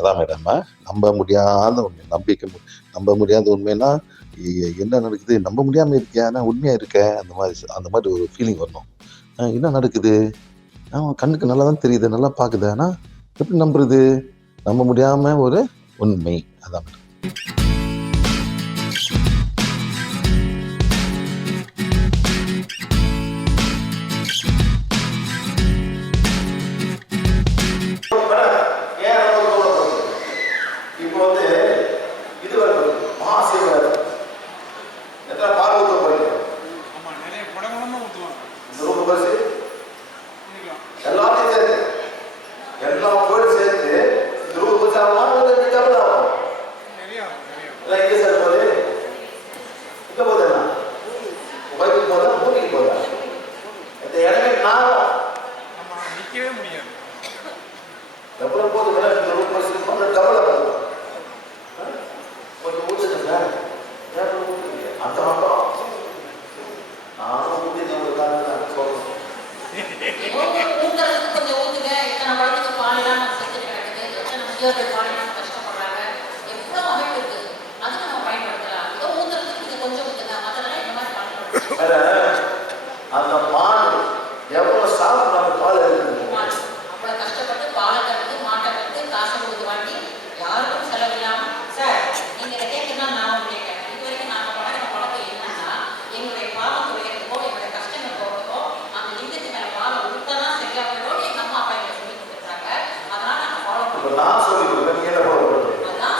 அதான் மேடம். நம்ப முடியாத உண்மை. நம்ப முடியாத உண்மைன்னா, என்ன நடக்குது? நம்ப முடியாம இருக்கே, ஆனா உண்மையா இருக்கே. அந்த மாரி ஒரு ஃபீலிங் வரணும். என்ன நடக்குது? கண்ணுக்கு நல்லா தான் தெரியுது, நல்லா பாக்குது. ஆனா எப்படி நம்புறது? நம்ப முடியாம ஒரு உண்மை. அதான் மேடம். இப்போ வந்து இது வருது மகாசிவராத்திரி எத்தனை பால் ஊற்ற போறீங்க? ஆமா, நிறைய குடகுடமா ஊற்றுவாங்க. இந்த ரூப பரிசு எல்லாத்தையும் சேர்த்து எல்லா கோயில் சேர்த்து இந்த ரூப பரிசு ஆகும் டபுள் ஆகும். நிறைய நிறைய எல்லாம் இங்கே சார் போது இங்க போதா கோயிலுக்கு போதா மூட்டிக்கு போதா இந்த இடமே நானும் நம்ம நிற்கவே முடியாது. எவ்வளவு போது இந்த ரூப பரிசு டபுள் ஆகும். கொஞ்சம் ஊற்றுங்க அந்த பக்கம் நானும் ஊற்றி நம்ம சொல்றேன். ஊத்துறதுக்கு கொஞ்சம் ஊத்துங்க. எத்தனை குழந்தைங்க பாலிலாம் செத்துட்டு கிடக்குது, எத்தனை முதியோர்கள் பாலிலாம் கஷ்டப்படுறாங்க, எவ்வளோ அமைப்பு இருக்கு. அதுக்கு நம்ம பயன்படுத்தலாம். ஏதோ ஊத்துறதுக்கு நீங்க கொஞ்சம் ஊத்துங்க, மற்றதெல்லாம் இந்த மாதிரி பயன்படுத்தலாம். அந்த மாடு எவ்வளவு சாப்பிட்டு பால் இருக்குது, அவ்வளோ கஷ்டப்பட்டு பாலை கட்டு மாட்டை கட்டு காசை கொடுத்து வாங்கி யாருக்கும் செலவில்லாம. சார் நீங்க கேட்கணும், நான் உங்களுடைய கேட்கறேன். இது வரைக்கும் நாங்கள் பழகிற பழக்கம் என்னன்னா, எங்களுடைய பாவம் குறையிறதுக்கோ எங்களுடைய கஷ்டங்கள் போகிறதுக்கோ அந்த லிங்கத்து மேல பாலை ஊற்றதான் சரியா போயிடும். எங்க அம்மா அப்பா எங்களை சொல்லி கொடுத்துருக்காங்க. அதனால நாங்கள் ஃபாலோ பண்ணுறோம். நான் சொல்லி கொடுக்குறேன், நீங்க ஃபாலோ பண்ணுறீங்க. அதான்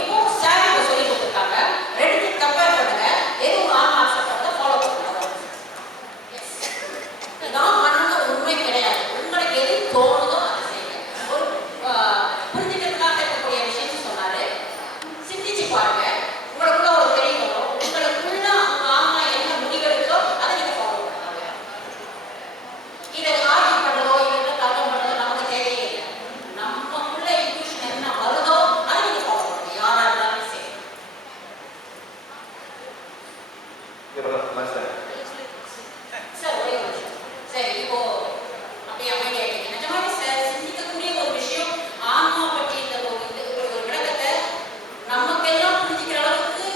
இப்போ சார் இப்போ சொல்லி கொடுத்துருக்காங்க. ரெண்டுத்தையும் கம்பேர் பண்ணுங்க. எது ஒரு ஆண் ஆசைப்படுறத ஃபாலோ பண்ணுங்க. நான் பண்ணணும் உண்மை கிடையாது. உங்களுக்கு எது தோணுதோ அதை செய்யுங்க. ஒரு புரிஞ்சுக்கிறதுக்காக இருக்கக்கூடிய விஷயம் சொன்னாரு. சிந்திச்சு பாருங்க. உங்களுக்குள்ள ஒரு தெளிவு வரும். உங்களுக்குள்ள ஆமா என்ன முடிவெடுக்கோ அதை நீங்க ஃபாலோ பண்ணுங்க. இதை ஆர்கியூ பண்றதோ இல்லை தர்க்கம் பண்றதோ நமக்கு தேவையே இல்லை. நமக்குள்ள இன்ட்யூஷன் என்ன வருதோ அதை நீங்க ஃபாலோ பண்ணுங்க. யாரா இருந்தாலும் சரி. சார் ஒரே ஒரு விஷயம். சரி, இப்போ அப்படியே அமைதியாயிட்டீங்க. நிஜமாவே சார் சிந்திக்கக்கூடிய ஒரு விஷயம் ஆன்மா பற்றி இந்த ஒரு விளக்கத்தை நமக்கெல்லாம் புரிஞ்சுக்கிற அளவுக்கு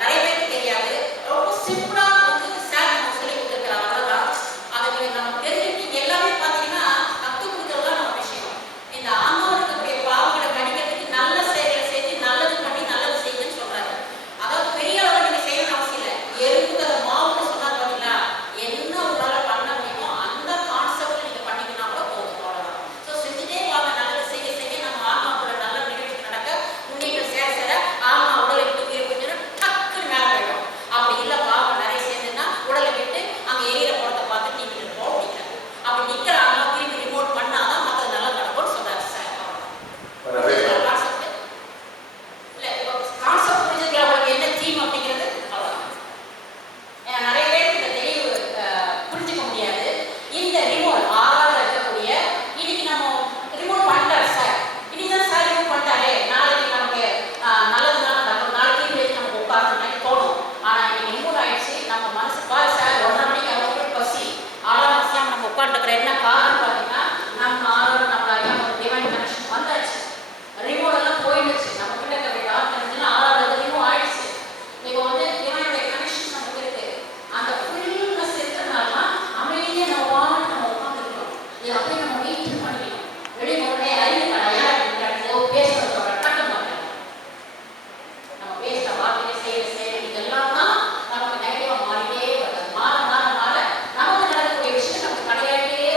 நிறைய பேருக்கு தெரியாது. ரொம்ப சிம்பிளா வந்து சார் நம்ம சொல்லி கொடுத்துருக்காங்க. அவ்வளவுதான். அதுக்கு நம்ம தெரிஞ்சுக்கிட்டு எல்லாமே பார்த்தீங்கன்னா கற்றுக் கொடுக்கறதா நம்ம விஷயம். இந்த ஆன்மாவில் இருக்கக்கூடிய பாவங்களை கணிக்கிறதுக்கு நல்ல செயலை செஞ்சு நல்லது பண்ணி நல்லது செய்யுன்னு சொல்றாரு. அதாவது பெரிய அளவில் நீங்க செய்யணும்னு அவசியம் இல்லை. எறும்புகிற மாவுன்னு சொன்னார் பார்த்தீங்களா, என்ன உங்களால பண்ண முடியுமோ அந்த கான்செப்ட்ல நீங்க பண்ணிக்கினா கூட போதும். அவ்வளவுதான். ஸோ செஞ்சுட்டே வாங்க. நல்லது செய்ய செய்ய நம்ம ஆன்மாவுக்குள்ள நல்ல நிகழ்ச்சி நடக்க புண்ணியங்கள் சேர சேர ஆன்மா உடலை விட்டு உயிரை கொஞ்சம் டக்குன்னு மேலே போயிடும். அப்படி இல்லை பாவம் நிறைய சேர்ந்துன்னா உடலை விட்டு அங்கே எரியிற படத்தை பார்த்து நீங்க போக முடியாது. அப்படி நிற்கிற ஆன்மா திரும்பி ரிமோட் பண்ணாதான் மற்றது நல்லா நடக்கும்னு சொல்றாரு சார். கான்செப்ட் இல்லை, கான்செப்ட் புரிஞ்சதுல அவங்களுக்கு என்ன தீம் அப்படிங்கிறது அவ்வளோதான். ஏன்னா நிறைய பேருக்கு இந்த தெளிவு புரிஞ்சுக்க முடியாது. இந்த ரிமோட் ஆறாவது இருக்கக்கூடிய இன்னைக்கு நம்ம ரிமோட் பண்ணிட்டாரு சார். இன்னைக்கு தான் சார் ரிமோட் பண்ணிட்டாரு, நாளைக்கு நமக்கு நல்லது தான் நடக்கும், நாளைக்கு இப்படி நமக்கு உட்கார்ந்து தோணும். ஆனா இன்னைக்கு ரிமோட் ஆயிடுச்சு. நம்ம மனசு பாரு சார், 1:30 மணிக்கு அவ்வளோ பசி அலாரம் வச்சாம நம்ம உட்காந்துருக்கிற என்ன காரணம் பார்த்தீங்கன்னா, நம்ம ஆரோக்கியம் நம்ம அறியாம ஒரு டிவைன் கனெக்ஷன் வந்தாச்சு. ரிமோட் எல்லாம் போயிடுச்சு. நம்ம கிட்ட இருக்கிற டாக்டர் ஆறாவது ரிமோட் ஆயிடுச்சு. இப்போ வந்து டிவைனுடைய கனெக்ஷன் நமக்கு இருக்கு. அந்த ஃபுல்னஸ் இருக்கிறதுனால அமைதியா நம்ம வாங்கிட்டு நம்ம உட்காந்துருக்கோம். இது அப்படியே நம்ம மெயின்டைன் பண்ணிக்கணும். வெளியே அறிவு கடையா பேசுறதோட டக்கம் மாட்டோம். நம்ம பேசுற வார்த்தையை செய்ய இதெல்லாம் தான் நமக்கு நெகட்டிவா மாறிட்டே வருது. மாற மாற மாற நமக்கு நடக்கக்கூடிய விஷயம் நமக்கு கிடையாட்டே.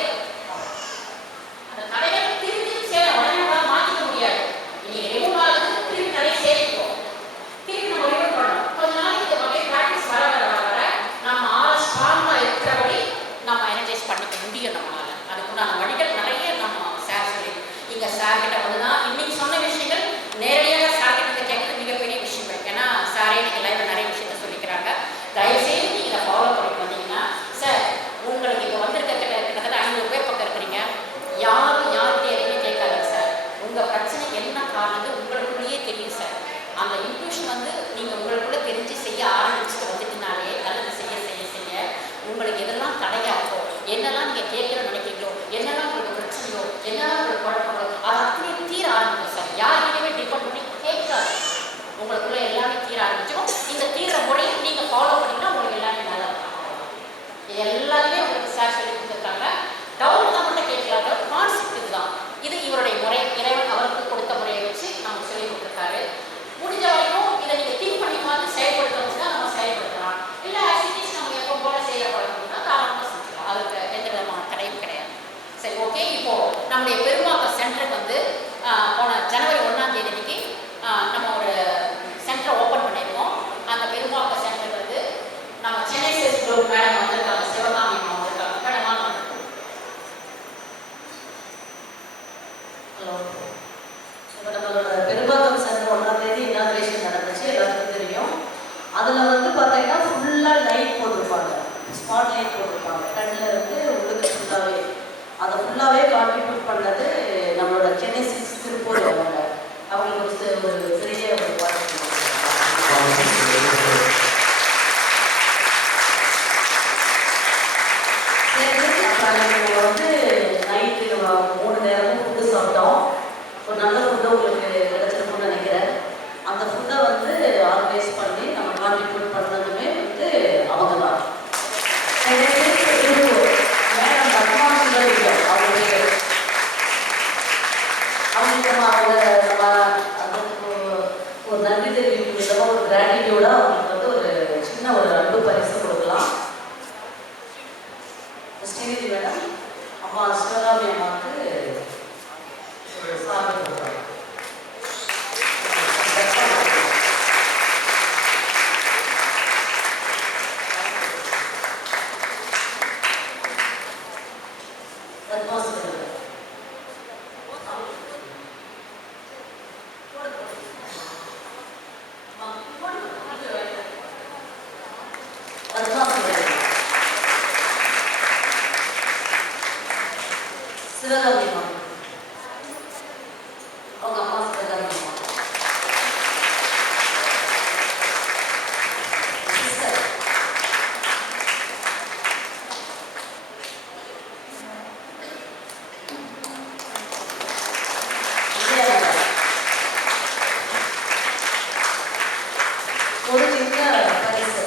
நம்முடைய பெரும்பாக்கம் சென்டருக்கு வந்து போன ஜனவரி 1ஆம் தேதி அன்னைக்கு நம்ம ஒரு சென்டரை ஓப்பன் பண்ணியிருக்கோம். அந்த பெரும்பாக்கம் சென்டருக்கு வந்து நம்ம சென்னை சேல்ஸ் குரூப் மேடம் வந்திருக்காங்க, சிவகாமி அம்மா வந்திருக்காங்க. மேடம் வாங்க. ஹலோ. இப்போ நம்மளோட பெரும்பாக்கம் சென்டர் 1ஆம் தேதி இனாகிரேஷன் நடந்துச்சு, எல்லாத்துக்கும் தெரியும். அதில் வந்து பார்த்தீங்கன்னா ஃபுல்லாக லைட் போட்டிருப்பாங்க, ஸ்பாட் லைட் போட்டிருப்பாங்க. கண்ணில் இருந்து உங்களுக்கு ஃபுல்லாகவே அதை ஃபுல்லாகவே கான்ட்ரிபியூட் பண்ணது நம்மளோட சென்னை சிக்ஸ் திருப்பூர் அவங்களுக்கு ஒரு பெரிய ஒரு பாட்டு. அப்புறம் வந்து நைட்டு 3 நேரமும் ஃபுட்டு சாப்பிட்டோம். ஒரு நல்ல ஃபுட்டு உங்களுக்கு கிடைச்சிருக்கும்னு நினைக்கிறேன். அந்த ஃபுட்டை வந்து ஆர்கனைஸ் பண்ணி நம்ம கான்ட்ரிபியூட் பண்ணதுமே வந்து அவங்க தான். மேடம் பத்மாசுந்தர் அவங்களுக்கு நம்ம அதுக்கு ஒரு நன்றி தெரிவிக்கும் விதமாக ஒரு கிராட்டிடியூட அவங்களுக்கு வந்து ஒரு சின்ன ஒரு அன்பு பரிசு கொடுக்கலாம். ஸ்ரீநிதி மேடம் அம்மா சிவகாமி அம்மாவுக்கு சாமி கொடுக்குறாங்க. சிவகாமி அம்மா அவங்க அம்மா சிவகாமி அம்மா ஒரு சின்ன பரிசு.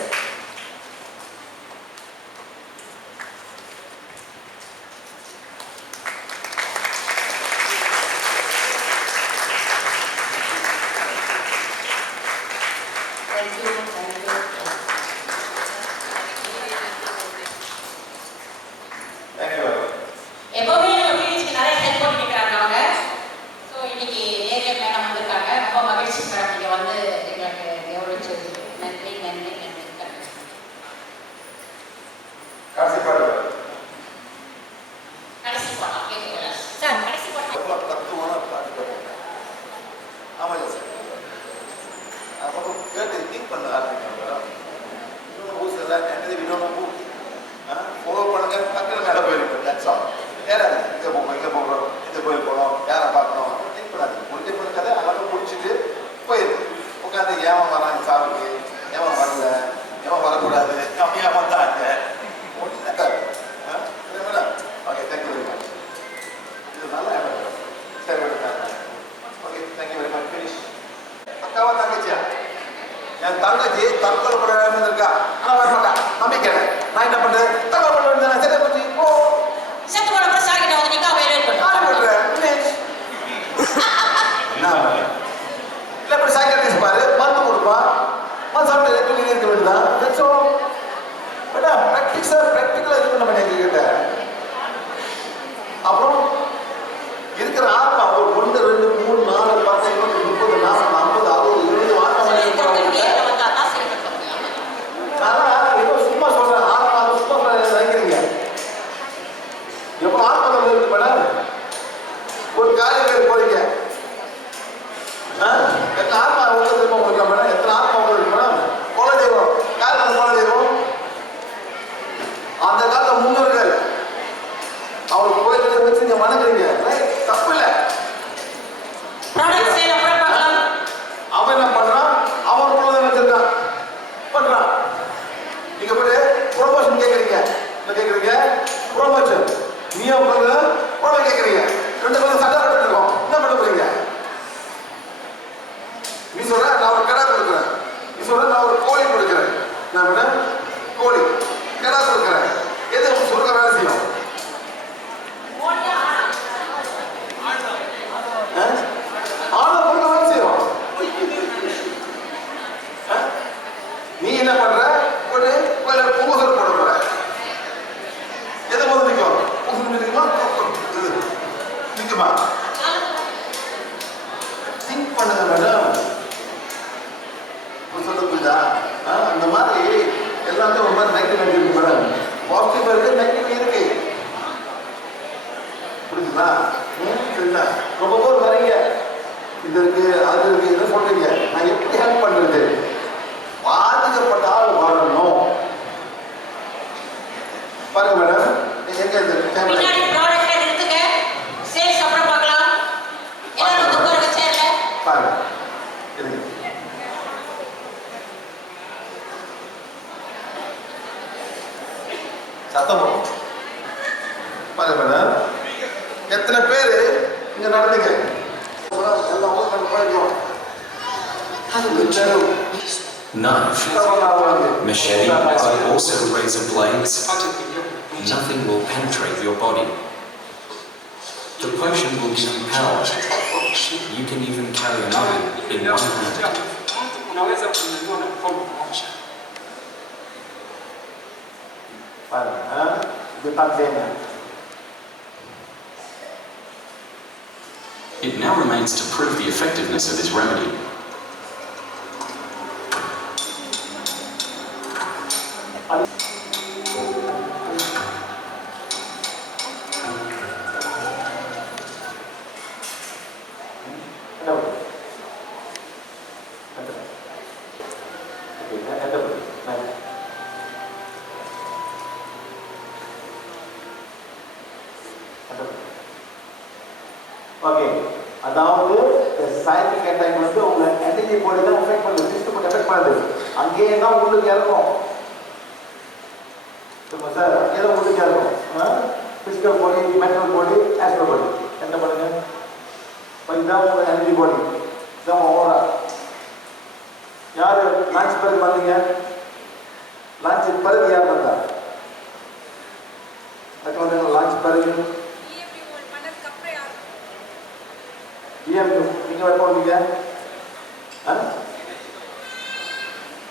எப்பவுமே நம்ம பிடிச்சிக்கு நிறைய ஹெல்ப் பண்ணி நிற்கிறாங்க அவங்க. ஸோ இன்னைக்கு நேரே மேடம் வந்திருக்காங்க. ரொம்ப மகிழ்ச்சி மேடம் நீங்கள் வந்து எங்களுக்கு கௌரவிச்சது. நன்றி நன்றி நன்றி. கடைசி பாட்டு கடைசி பாடம் கேட்குங்களா சார்? கடைசி பாடம் தத்துவான பாட்டு போட்டேன். ஆமாம் சார். அப்புறம் கேட்டு திங்க் பண்ண ஆரம்பிக்கிறோம். இன்னொன்று ஊசி எல்லாம் என்னது இன்னொன்று ஃபாலோ பண்ணுங்க, டக்குனு மேலே போயிருக்கும். That's all. ஏறாது இங்கே போகணும், இங்கே போகணும், இந்த கோயில் போகணும், யாரை பார்க்கணும், திங்க் பண்ணாது. முடிஞ்ச பண்ணுறதை அழகாக முடிச்சுட்டு போயிருக்கு. உட்காந்து ஏன் வராங்க சாமிக்கு, ஏன் வரல, ஏன் வரக்கூடாது, அப்படியே வந்தாங்க ஒன்றும் madam. Okay, thank you very much. இது நல்ல சரி எடுத்தாங்க. Okay, thank you very much. Finish. அக்காவா தங்கச்சியா? என் தங்கச்சி தற்கொலை பண்ண இருக்கா, ஆனால் வர மாட்டா. நம்பிக்கை நான் என்ன பண்ணுறேன், தற்கொலை பண்ண வேண்டியது சரி பண்ணி ஓ செத்து போன அப்புறம் சார் கிட்ட வந்து நிற்க வேலை பண்ணுறேன். இல்லை இப்படி சைக்காட்ரிஸ்ட் பாரு, மருந்து கொடுப்பான், மருந்து சாப்பிட்டு தூங்கி இருக்க வேண்டியதான். ப்ராக்டிக்கலாக இது பண்ண மாட்டேன் எங்ககிட்ட. அப்புறம் இருக்கிற ஆத்மா ஒரு 1 2 3 4 10 20 30 40 50 60 70 ஆத்மா ஏதோ சும்மா சொல்றேன். ஆத்மா சும்மா நினைக்கிறீங்க. எப்போ ஆத்மா இருக்கு மேடம், ஒரு காரியம் போறீங்க, எத்தனை ஆத்மா உள்ள திரும்ப போயிருக்கா மேடம், எத்தனை ஆத்மா உள்ள இருக்கு மேடம். குலதெய்வம் யார்? அந்த குலதெய்வம் அந்த காலத்துல முன்னோர்கள் அவர் கோயிலுக்கு வச்சு நீங்க வணங்குறீங்க, தப்பு இல்லை. அவன் என்ன பண்றான், அவன் குலதெய்வம் வச்சிருக்கான் பண்றான். நீங்க போய் ப்ரொமோஷன் கேட்குறீங்க, என்ன கேட்குறீங்க? ப்ரொமோஷன். நீயா பண்ண குழந்தை கேட்குறீங்க, 2 பேரும் சண்டை போட்டுருக்கோம், என்ன பண்ண போறீங்க? நீ சொல்ற நான் ஒரு கடை கொடுக்குறேன், நீ சொல்ற நான் ஒரு கோழி கொடுக்குறேன், நான் விட கோழி கடை கொடுக்குறேன், எது சொல்ற வேலை செய்யும்? புரியுதுங்களா? சரிங்களா? ரொம்ப பேர் வரீங்க, இது இருக்கு அது இருக்கு இதை சொல்றீங்க, நான் எப்படி ஹெல்ப் பண்றது? பாதிக்கப்பட்ட ஆள் வரணும். பாருங்க மேடம், எங்க இந்த பின்னாடி ப்ராடக்ட் எடுத்துக்க, சேல்ஸ் அப்புறம் பார்க்கலாம். எல்லாரும் வந்து உட்காருங்க சேர்ல. பாருங்க இருங்க. சத்தம் போடும். பாருங்க மேடம், எத்தனை பேர் இங்க நடந்தீங்க? எல்லாம் ஊர் நம்ம போயிருக்கோம். Knife, machete, also razor blades. Nothing will penetrate your body. The potion will give you power. You can even carry a money in one hand. unaweza kuinua na mkono mmoja. பாருங்க, இது தான் தேவை. It now remains to prove the effectiveness of this remedy. Okay, அதாவது psychic attack வந்து உங்க energy பாடி தான் effect பண்ணுது, system effect பண்ணுது. அங்கேயே தான் உங்களுக்கு இறக்கும். சும்மா சார், அங்கேயே தான் உங்களுக்கு இறக்கும். பிசிக்கல் பாடி, மென்டல் பாடி, ஆஸ்ட்ரல் பாடி. என்ன பண்ணுங்க? இதுதான் உங்க எனர்ஜி பாடி, இதுதான் ஓவரா. யார் லஞ்ச் பிறகு வந்தீங்க? லஞ்ச் பிறகு யார் வந்தா? அதுக்கு வந்து லஞ்ச் பிறகு நீங்க எப்போ வந்தீங்க?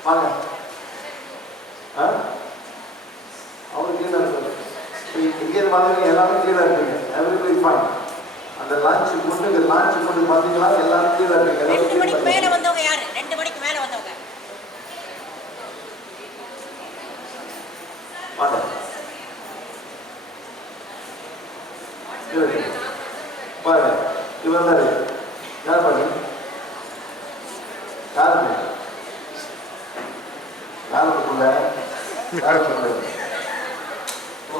வாங்க. அவரு கிளீனா இருக்கு. இங்கே வந்தீங்க, எல்லாமே கிளீனா இருக்கீங்க. Everybody fine. அந்த லஞ்ச் கொண்டு பார்த்தீங்களா? எல்லாரும் கிளீனா இருக்கீங்க. 2 மணிக்கு மேல வந்தவங்க யாரு? 2 மணிக்கு மேல வந்தவங்க வாங்க. பாருங்க, இவர் தான் யார் பாருங்க? யாருங்க? யாருக்குள்ள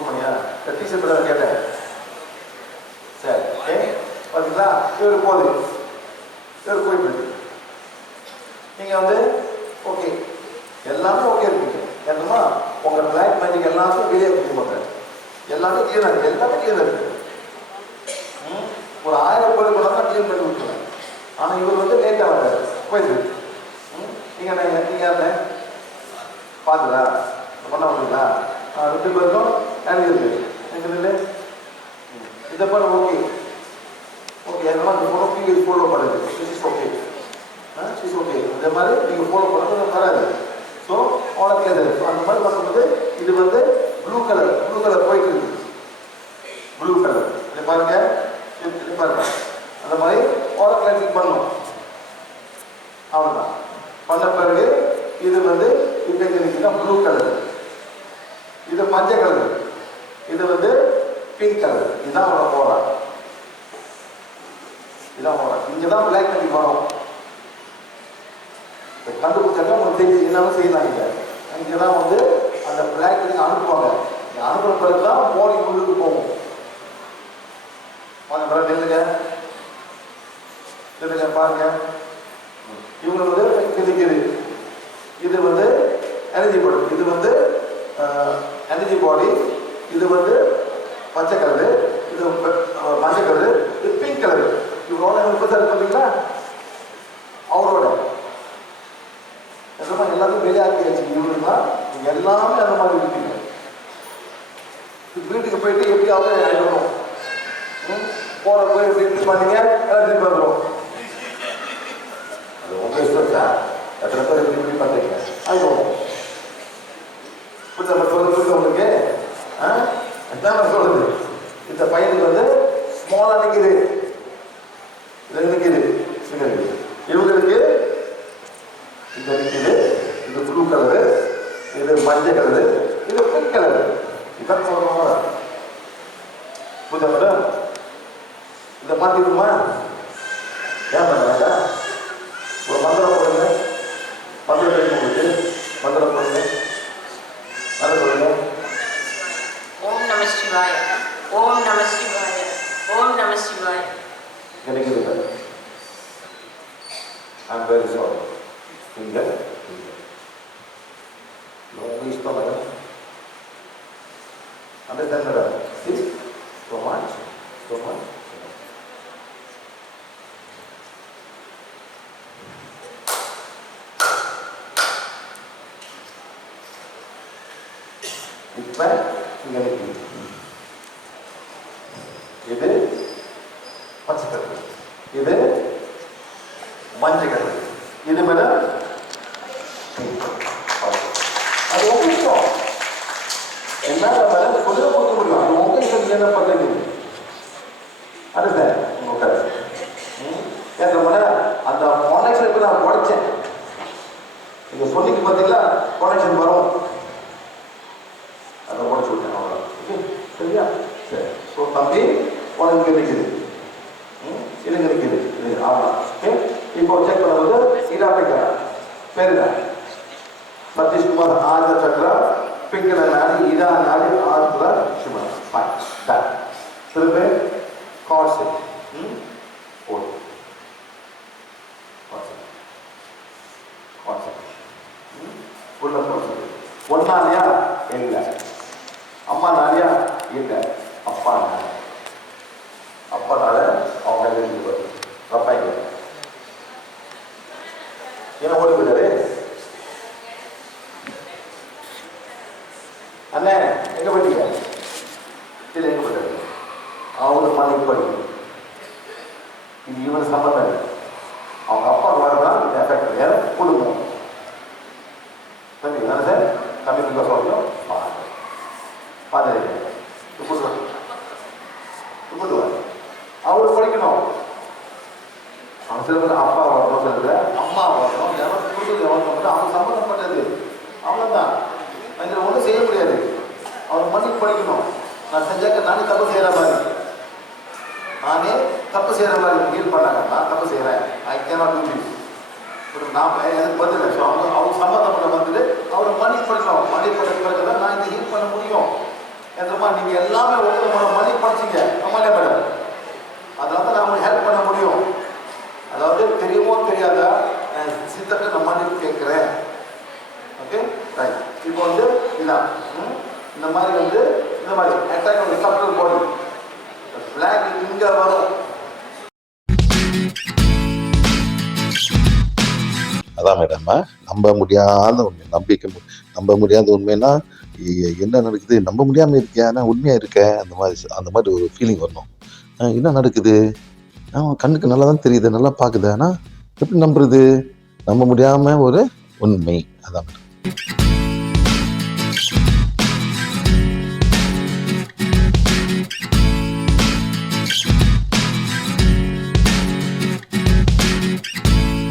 மணியா டீச்சர் கூட கேட்டேன். சரி, பார்த்தீங்களா? இவர் போகுது, இவர் போயிட்டு நீங்க வந்து ஓகே, எல்லாமே ஓகே இருக்கீங்க. என்னமா உங்க பிளாக் மேஜிக் எல்லாத்தையும் வெளியே கொடுக்க மாட்டேன். எல்லாமே கிளீனா இருக்கு, எல்லாமே கிளீனா இருக்கு. ஒரு 1000 பேர் கூட தான் கிளீன் பண்ணி விட்டுருவேன். ஆனால் இவர் வந்து லேட்டாக வர்றாரு, போயிடுது. நீங்கள் யாருன்னு பார்த்துடா பண்ண முடியுங்களா? 2 பேருக்கும் வேலை இருக்குது. எனக்கு இல்லை இதை பண்ண ஓகே ஓகே, அதெல்லாம் இந்த பொண்ணு நீங்கள் ஃபாலோ பண்ணுது. Is okay, is okay. இந்த மாதிரி நீங்கள் ஃபாலோ பண்ணுறது வராது. ஸோ உனக்கு எது அந்த மாதிரி பண்ணும்போது இது வந்து ப்ளூ கலர் போயிட்டு இருக்குது. ப்ளூ கலர் இதை பாருங்க, பாருங்க. அந்த மாதிரி ஓரல் கிளென்சிங் பண்ணணும். அவ்வளோதான். பண்ண பிறகு இது வந்து இப்போ ப்ளூ கலர், இது மஞ்சள் கலர், இது வந்து பிங்க் கலர். இதுதான் அவனை போகிறான், இதான் போகிறான். இங்கே தான் பிளாக் மேஜிக் வரும். கண்டுபிடிச்சாக்க உங்களுக்கு தெரியுது என்னாலும் செய்யலாம். இங்கே தான் வந்து அந்த பிளாக் மேஜிக் அனுப்புவாங்க. அனுப்புற பிறகு தான் போடி உள்ளுக்கு போகும். நில்லுங்க பாருங்க. இவங்க வந்து கிடைக்குது. இது வந்து எனர்ஜி பாடி, இது வந்து எனர்ஜி பாடி, இது வந்து பச்சை கலரு, இது மஞ்சள் கலரு, இது பிங்க் கலரு. இவரோட பார்த்தீங்களா? அவரோட எல்லாத்தையும் வெளியாக்கியாச்சு. இவருன்னா நீங்க எல்லாமே அந்த மாதிரி இருப்பீங்க. வீட்டுக்கு போயிட்டு எப்படியாவது ஆயிடணும். போற போய் எப்படி பண்ணீங்க, திருப்பி வந்துடும். அது உங்க இஷ்டம் சார். எத்தனை பேர் எப்படி பண்றீங்க ஆயிடும். சொல்றது உங்களுக்கு என்ன சொல்றது? இந்த பையனுக்கு வந்து ஸ்மாலா நிற்குது, இது நிற்குது. இவங்களுக்கு இந்த நிற்குது, இது ப்ளூ கலரு, இது மஞ்சள் கலரு, இது பிங்க் கலரு. இதான் சொல்றோம். புரியுதா? இதை மாற்றிக்கணுமா? ஏன் பண்ண வேண்டாம்? ஒரு மந்திரம் போடுங்க, மந்திரம் தெரியும் உங்களுக்கு, மந்திரம் போடுங்க, மந்திரம் சொல்லுங்க. ஓம் நம சிவாய, ஓம் நம சிவாய, ஓம் நம சிவாய. எனக்கு இல்லை. I'm very sorry. நீங்கள் ரொம்ப இஷ்டம் madam. Understand madam? So much, so much. இப்போ எனக்கு இது பச்சை கலர், இது மஞ்சள் கலர், இது மேடம் அது உங்க இஷ்டம். என்னால மேடம் கொஞ்சம் கொடுக்க முடியும். அது உங்க இஷ்டம். என்ன பண்றீங்க? அதுதான் உங்க கருத்து. ஏன் மேடம் அந்த கான்டெக்ட்ல இப்போ நான் உடைச்சேன். நீங்க சொன்னீங்க பார்த்தீங்களா, கான்டெக்ஷன் வரும், அதை உடச்சு விட்டேன். அவ்வளோ சரியா? சரி. ஸோ தம்பி உனக்கு இருக்குது, இதுங்க இருக்குது, இது ஆமா. ஓகே, இப்போ செக் பண்ணும்போது சீராப்பிக்கா பேர் தான் சதீஷ் குமார் ஆந்த சக்ரா பிங்கல நாடி இதா நாடி ஆத்ரா சுமன். Fine done. திரும்ப கார்ஸ் ஓடு உள்ள போகிறது. ஒன்னாலியா இல்லை, அம்மா நாளியா இல்லை, அப்பா நாள். அப்பனால அவங்க இருந்து வருது தப்பாங்க. என்ன ஓடி போயிட்டாரு அண்ணே? எங்க போயிட்டீங்க? இல்லை, எங்க போயிட்டாரு? அவரு மனைவி படி. இது இவன் சம்பந்தம் இல்லை. அவங்க அப்பா வரதான் இந்த எஃபெக்ட் வேற குடும்பம். தம்பி தானே சார்? தம்பி நீங்கள் சொல்லணும். பாரு அவரு படிக்கணும். அவன் சில பேர் அப்பா வரணும், சில பேர் அம்மா வரணும், எவன் கொடுக்குறது எவன் அவன் சம்மந்தப்பட்டது. அவ்வளோதான். அதில் ஒன்றும் செய்ய முடியாது. அவன் மண்ணுக்கு படிக்கணும். நான் செஞ்சாக்க நானே தப்பு செய்கிற மாதிரி, நானே தப்பு செய்கிற மாதிரி ஃபீல் பண்ணாங்க. நான் தப்பு செய்கிறேன், ஐ கேனாட் டூ திஸ். ஒரு நான் எனக்கு பதில். ஸோ அவங்க சம்மந்தப்பட்ட வந்துட்டு அவர் மணி படிக்கணும். மணி படிக்க பிறகு தான் நான் இதை ஹீல் பண்ண முடியும். எந்தமா நீங்கள் எல்லாமே உங்களோட மணி படிச்சிங்க ஆமாலே மேடம். அதனால தான் நான் உங்களுக்கு ஹெல்ப் பண்ண முடியும். அதாவது தெரியுமோ தெரியாதா சித்தத்தை நான் மன்னிப்பு கேட்குறேன். Okay right. இப்போ வந்து இதான் இந்த மாதிரி வந்து இந்த மாதிரி attack on the subtle body block இங்கே வரும். அதான் மேடம், நம்ப முடியாத உண்மை, நம்ப முடியாத உண்மைன்னா என்ன நடக்குது, நம்ப முடியாமல் இருக்கியா, நான் உண்மையாக இருக்கேன், அந்த மாதிரி ஒரு ஃபீலிங் வரணும். என்ன நடக்குது, கண்ணுக்கு நல்லா தான் தெரியுது, நல்லா பார்க்குது, ஆனால் எப்படி நம்புறது, நம்ப முடியாமல் ஒரு உண்மை. அதான் மேடம்.